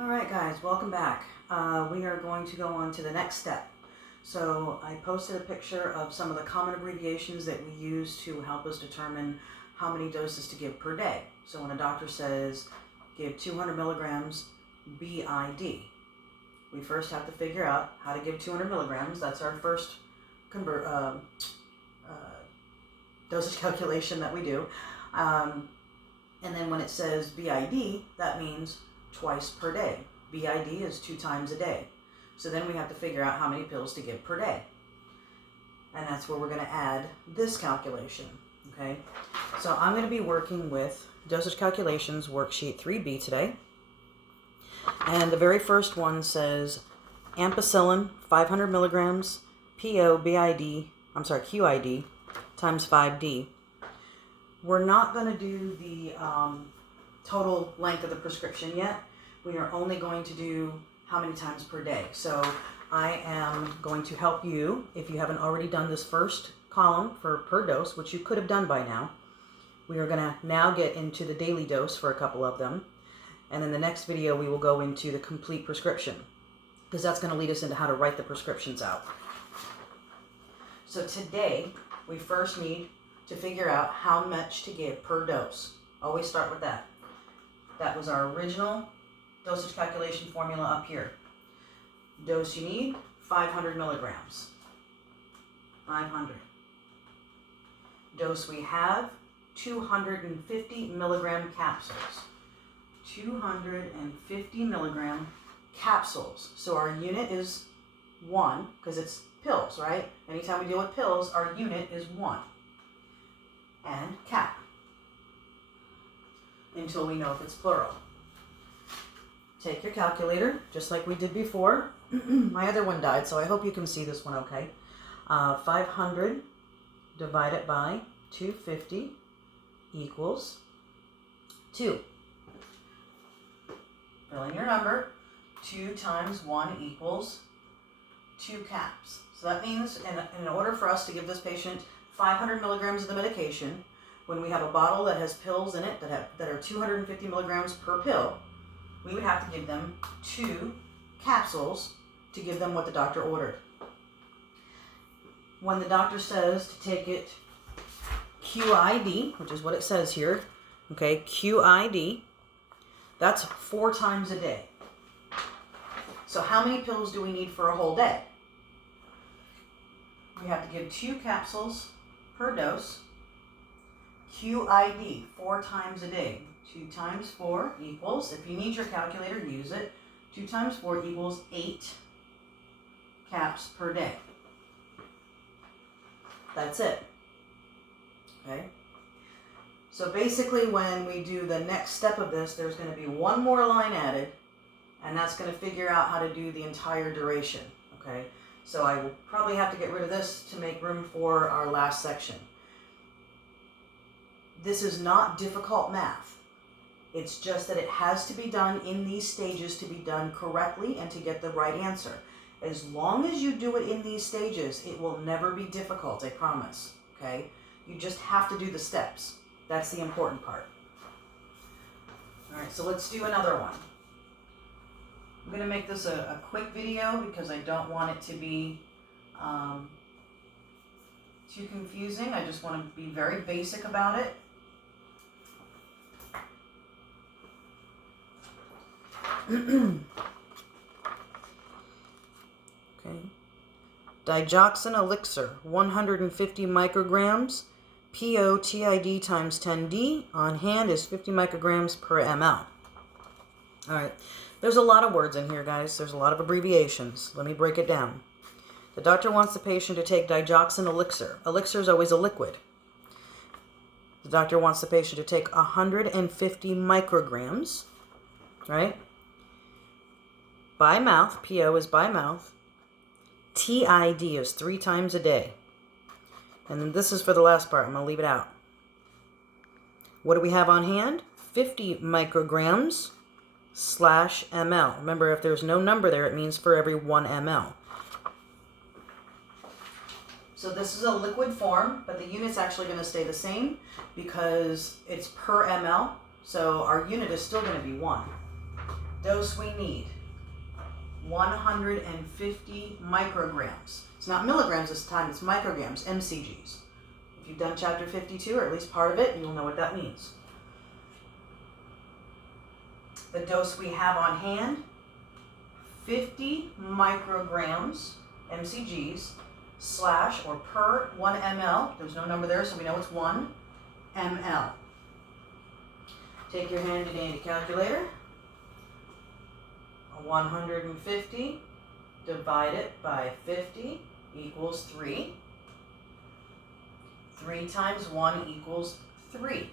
All right, guys, welcome back. We are going to go on to the next step. So I posted a picture of some of the common abbreviations that we use to help us determine how many doses to give per day. So when a doctor says give 200 milligrams BID, we first have to figure out how to give 200 milligrams. That's our first dosage calculation that we do. And then when it says BID, that means twice per day. BID is 2 times a day. So then we have to figure out how many pills to give per day. And that's where we're going to add this calculation. Okay? So I'm going to be working with Dosage Calculations Worksheet 3B today. And the very first one says ampicillin 500 milligrams QID times 5D. We're not going to do the total length of the prescription yet. We are only going to do how many times per day. So I am going to help you, if you haven't already done this first column for per dose, which you could have done by now. We are going to now get into the daily dose for a couple of them. And in the next video, we will go into the complete prescription, because that's going to lead us into how to write the prescriptions out. So today, we first need to figure out how much to give per dose. Always start with that. That was our original dosage calculation formula up here. Dose you need, 500 milligrams. 500. Dose we have, 250 milligram capsules. 250 milligram capsules. So our unit is 1, because it's pills, right? Anytime we deal with pills, our unit is 1. And cap, until we know if it's plural. Take your calculator, just like we did before. My other one died, so I hope you can see this one okay. 500 divided by 250 equals 2. Fill in your number. 2 times 1 equals 2 caps. So that means in order for us to give this patient 500 milligrams of the medication, when we have a bottle that has pills in it that are 250 milligrams per pill, we would have to give them 2 capsules to give them what the doctor ordered. When the doctor says to take it QID, which is what it says here, okay, QID, that's 4 times a day. So how many pills do we need for a whole day? We have to give 2 capsules per dose. QID, 4 times a day. 2 times 4 equals, if you need your calculator, use it. 2 times 4 equals 8 caps per day. That's it. Okay? So basically when we do the next step of this, there's going to be one more line added, and that's going to figure out how to do the entire duration. Okay? So I will probably have to get rid of this to make room for our last section. This is not difficult math. It's just that it has to be done in these stages to be done correctly and to get the right answer. As long as you do it in these stages, it will never be difficult, I promise. Okay? You just have to do the steps. That's the important part. All right, so let's do another one. I'm going to make this a quick video because I don't want it to be too confusing. I just want to be very basic about it. Okay. Digoxin elixir, 150 micrograms. POTID times 10D. On hand is 50 micrograms per ml. All right. There's a lot of words in here, guys. There's a lot of abbreviations. Let me break it down. The doctor wants the patient to take digoxin elixir. Elixir is always a liquid. The doctor wants the patient to take 150 micrograms, right? By mouth. PO is by mouth. TID is 3 times a day. And then this is for the last part. I'm going to leave it out. What do we have on hand? 50 micrograms / ml. Remember, if there's no number there, it means for every 1 ml. So this is a liquid form, but the unit's actually going to stay the same because it's per ml. So our unit is still going to be 1. Dose we need, 150 micrograms. It's not milligrams this time, it's micrograms, mcgs. If you've done chapter 52, or at least part of it, you'll know what that means. The dose we have on hand, 50 micrograms, mcgs, slash or per 1 ml. There's no number there, so we know it's 1 ml. Take your handy dandy calculator. 150 divided by 50 equals 3. 3 times 1 equals 3.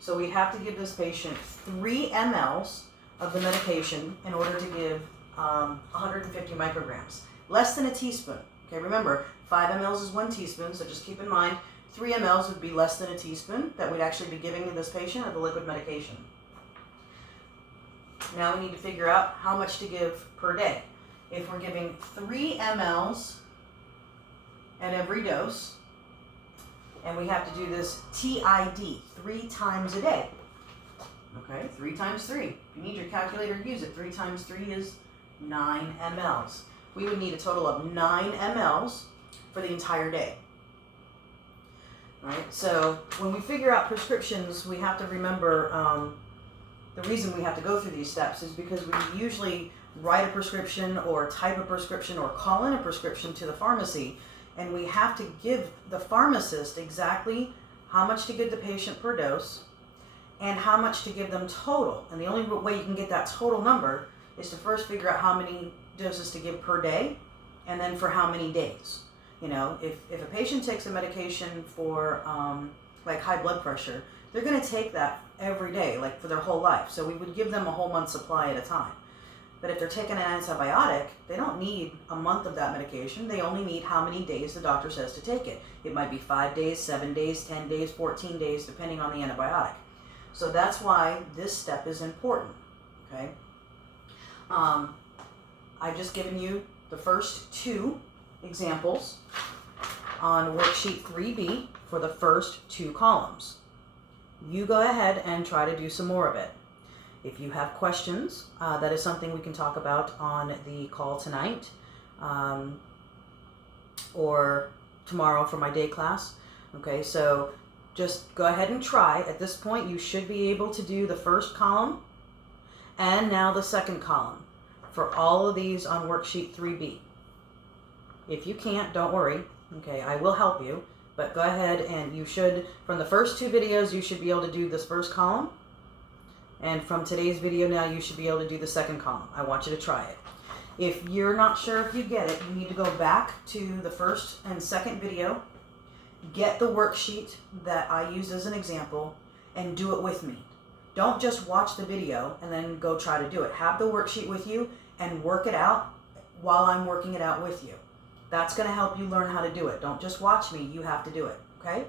So we have to give this patient 3 mLs of the medication in order to give 150 micrograms. Less than a teaspoon. Okay, remember, 5 mLs is 1 teaspoon, so just keep in mind 3 mLs would be less than a teaspoon that we'd actually be giving this patient of the liquid medication. Now we need to figure out how much to give per day. If we're giving 3 mLs at every dose, and we have to do this TID, 3 times a day. Okay, 3 times 3. If you need your calculator, use it. 3 times 3 is 9 mLs. We would need a total of 9 mLs for the entire day. Right? So when we figure out prescriptions, we have to remember the reason we have to go through these steps is because we usually write a prescription or type a prescription or call in a prescription to the pharmacy, and we have to give the pharmacist exactly how much to give the patient per dose and how much to give them total. And the only way you can get that total number is to first figure out how many doses to give per day and then for how many days. You know, if a patient takes a medication for like high blood pressure, they're going to take that every day, like for their whole life. So we would give them a whole month's supply at a time. But if they're taking an antibiotic, they don't need a month of that medication. They only need how many days the doctor says to take it. It might be 5 days, 7 days, 10 days, 14 days, depending on the antibiotic. So that's why this step is important, okay? I've just given you the first 2 examples on worksheet 3B for the first 2 columns. You go ahead and try to do some more of it. If you have questions, that is something we can talk about on the call tonight or tomorrow for my day class. Okay, so just go ahead and try. At this point, you should be able to do the first column and now the second column for all of these on worksheet 3B. If you can't, don't worry. Okay, I will help you. But go ahead and you should, from the first 2 videos, you should be able to do this first column. And from today's video now, you should be able to do the second column. I want you to try it. If you're not sure if you get it, you need to go back to the first and second video, get the worksheet that I use as an example, and do it with me. Don't just watch the video and then go try to do it. Have the worksheet with you and work it out while I'm working it out with you. That's going to help you learn how to do it. Don't just watch me, you have to do it, okay?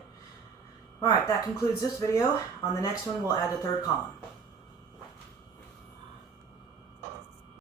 All right, that concludes this video. On the next one, we'll add the third column.